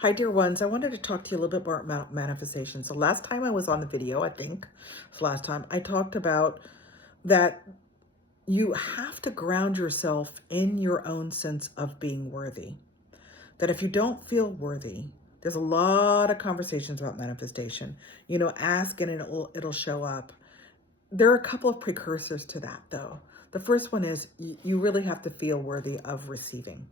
Hi, dear ones. I wanted to talk to you a little bit more about manifestation. So last time I was on the video, I think, it's last time, I talked about that you have to ground yourself in your own sense of being worthy. That if you don't feel worthy, there's a lot of conversations about manifestation. Ask and it'll show up. There are a couple of precursors to that, though. The first one is you really have to feel worthy of receiving.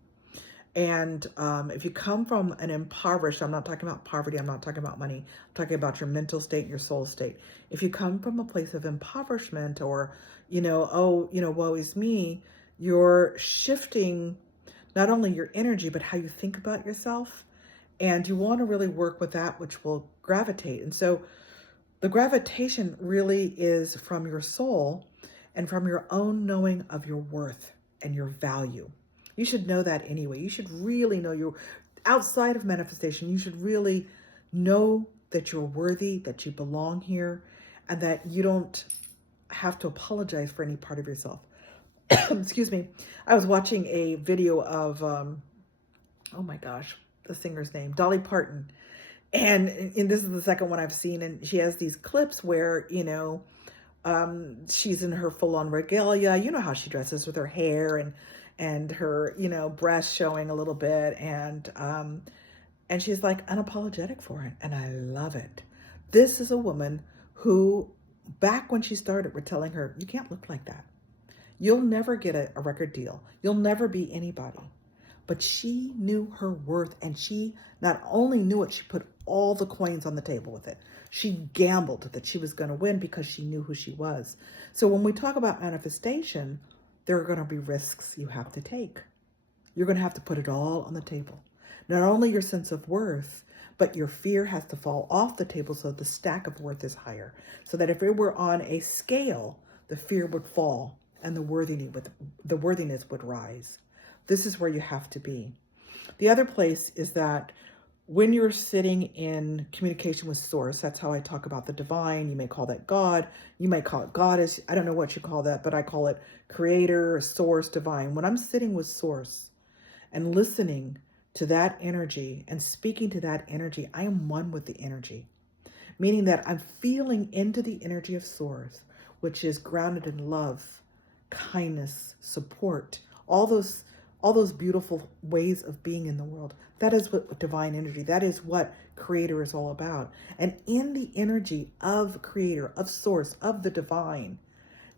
And if you come from an impoverished, I'm not talking about poverty, I'm not talking about money, I'm talking about your mental state, your soul state. If you come from a place of impoverishment or, woe is me, you're shifting not only your energy, but how you think about yourself. And you want to really work with that which will gravitate. And so the gravitation really is from your soul and from your own knowing of your worth and your value. You should know that anyway. You should really know your outside of manifestation. You should really know that you're worthy, that you belong here, and that you don't have to apologize for any part of yourself. Excuse me. I was watching a video of, oh my gosh, the singer's name, Dolly Parton. And this is the second one I've seen. And she has these clips where, she's in her full-on regalia. You know how she dresses with her hair and her, breasts showing a little bit, and she's like unapologetic for it, and I love it. This is a woman who, back when she started, were telling her, you can't look like that. You'll never get a record deal. You'll never be anybody. But she knew her worth, and she not only knew it, she put all the coins on the table with it. She gambled that she was going to win because she knew who she was. So when we talk about manifestation, there are going to be risks you have to take. You're going to have to put it all on the table. Not only your sense of worth, but your fear has to fall off the table so the stack of worth is higher. So that if it were on a scale, the fear would fall and the worthiness would rise. This is where you have to be. The other place is that when you're sitting in communication with source, that's how I talk about the divine. You may call that God. You might call it goddess. I don't know what you call that, but I call it creator, source, divine. When I'm sitting with source and listening to that energy and speaking to that energy, I am one with the energy, meaning that I'm feeling into the energy of source, which is grounded in love, kindness, support, all those beautiful ways of being in the world. That is what divine energy, that is what creator is all about. And in the energy of creator, of source, of the divine,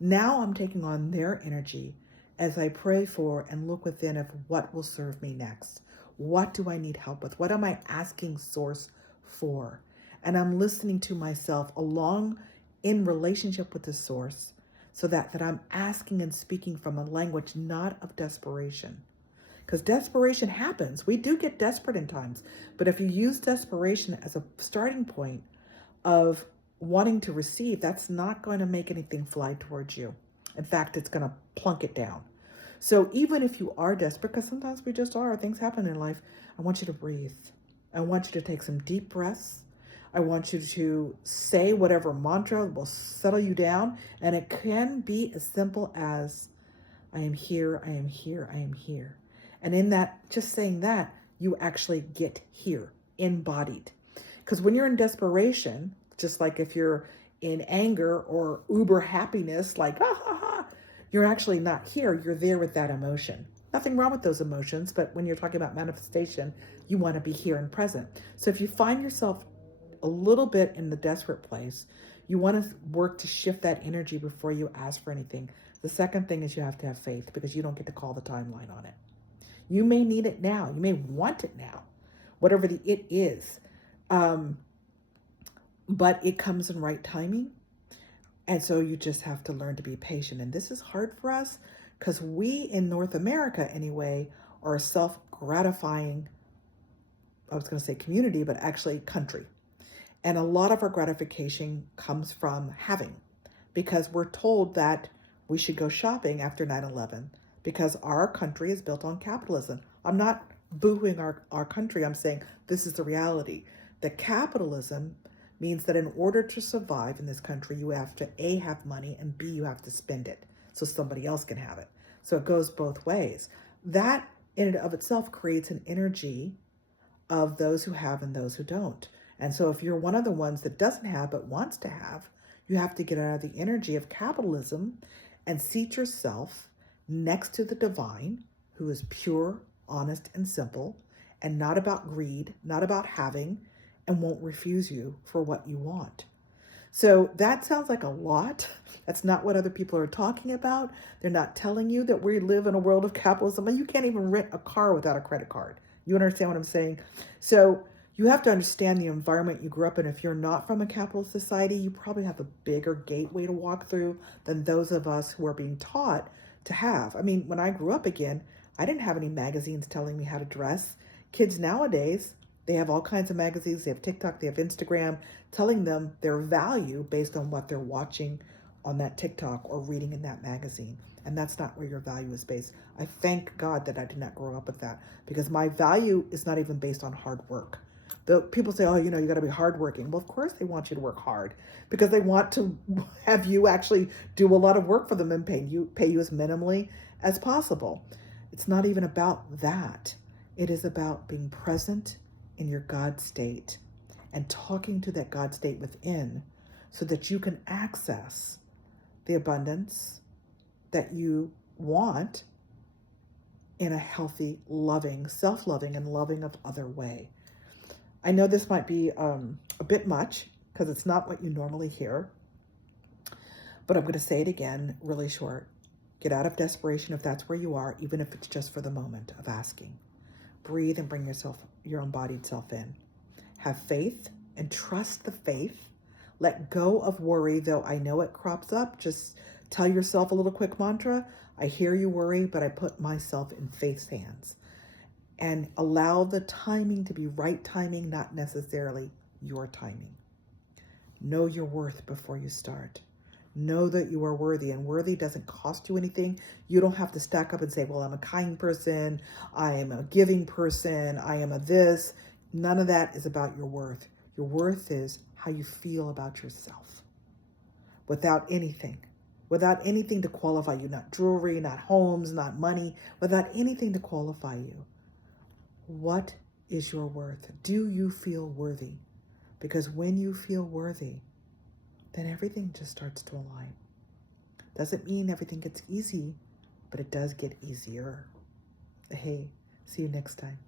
now I'm taking on their energy as I pray for and look within of what will serve me next. What do I need help with? What am I asking source for? And I'm listening to myself along in relationship with the source, so that I'm asking and speaking from a language not of desperation. Because desperation happens. We do get desperate in times. But if you use desperation as a starting point of wanting to receive, that's not going to make anything fly towards you. In fact, it's going to plunk it down. So even if you are desperate, because sometimes we just are, things happen in life, I want you to breathe. I want you to take some deep breaths. I want you to say whatever mantra will settle you down. And it can be as simple as, I am here, I am here, I am here. And in that, just saying that, you actually get here, embodied. Because when you're in desperation, just like if you're in anger or uber happiness, like, ha ha ha, you're actually not here. You're there with that emotion. Nothing wrong with those emotions, but when you're talking about manifestation, you want to be here and present. So if you find yourself a little bit in the desperate place, you want to work to shift that energy before you ask for anything. The second thing is you have to have faith, because you don't get to call the timeline on it. You may need it now. You may want it now, whatever the it is. But it comes in right timing. And so you just have to learn to be patient. And this is hard for us because we in North America anyway are a self-gratifying, I was going to say community, but actually country. And a lot of our gratification comes from having, because we're told that we should go shopping after 9/11 because our country is built on capitalism. I'm not booing our country. I'm saying this is the reality. That capitalism means that in order to survive in this country, you have to A, have money, and B, you have to spend it so somebody else can have it. So it goes both ways. That in and of itself creates an energy of those who have and those who don't. And so if you're one of the ones that doesn't have but wants to have, you have to get out of the energy of capitalism and seat yourself next to the divine, who is pure, honest, and simple, and not about greed, not about having, and won't refuse you for what you want. So that sounds like a lot. That's not what other people are talking about. They're not telling you that we live in a world of capitalism, and you can't even rent a car without a credit card. You understand what I'm saying? So you have to understand the environment you grew up in. If you're not from a capitalist society, you probably have a bigger gateway to walk through than those of us who are being taught to have. I mean, when I grew up again, I didn't have any magazines telling me how to dress. Kids nowadays, they have all kinds of magazines. They have TikTok, they have Instagram, telling them their value based on what they're watching on that TikTok or reading in that magazine. And that's not where your value is based. I thank God that I did not grow up with that, because my value is not even based on hard work. The people say, oh, you got to be hardworking. Well, of course they want you to work hard, because they want to have you actually do a lot of work for them and pay you as minimally as possible. It's not even about that. It is about being present in your God state and talking to that God state within, so that you can access the abundance that you want in a healthy, loving, self-loving, and loving of other way. I know this might be a bit much, because it's not what you normally hear, but I'm going to say it again really short. Get out of desperation if that's where you are, even if it's just for the moment of asking. Breathe and bring your embodied self in. Have faith and trust the faith. Let go of worry, though I know it crops up. Just tell yourself a little quick mantra. I hear you worry, but I put myself in faith's hands. And allow the timing to be right timing, not necessarily your timing. Know your worth before you start. Know that you are worthy, and worthy doesn't cost you anything. You don't have to stack up and say, well, I'm a kind person, I am a giving person, I am a this. None of that is about your worth. Your worth is how you feel about yourself. Without anything to qualify you, not jewelry, not homes, not money, without anything to qualify you. What is your worth? Do you feel worthy? Because when you feel worthy, then everything just starts to align. Doesn't mean everything gets easy, but it does get easier. Hey, see you next time.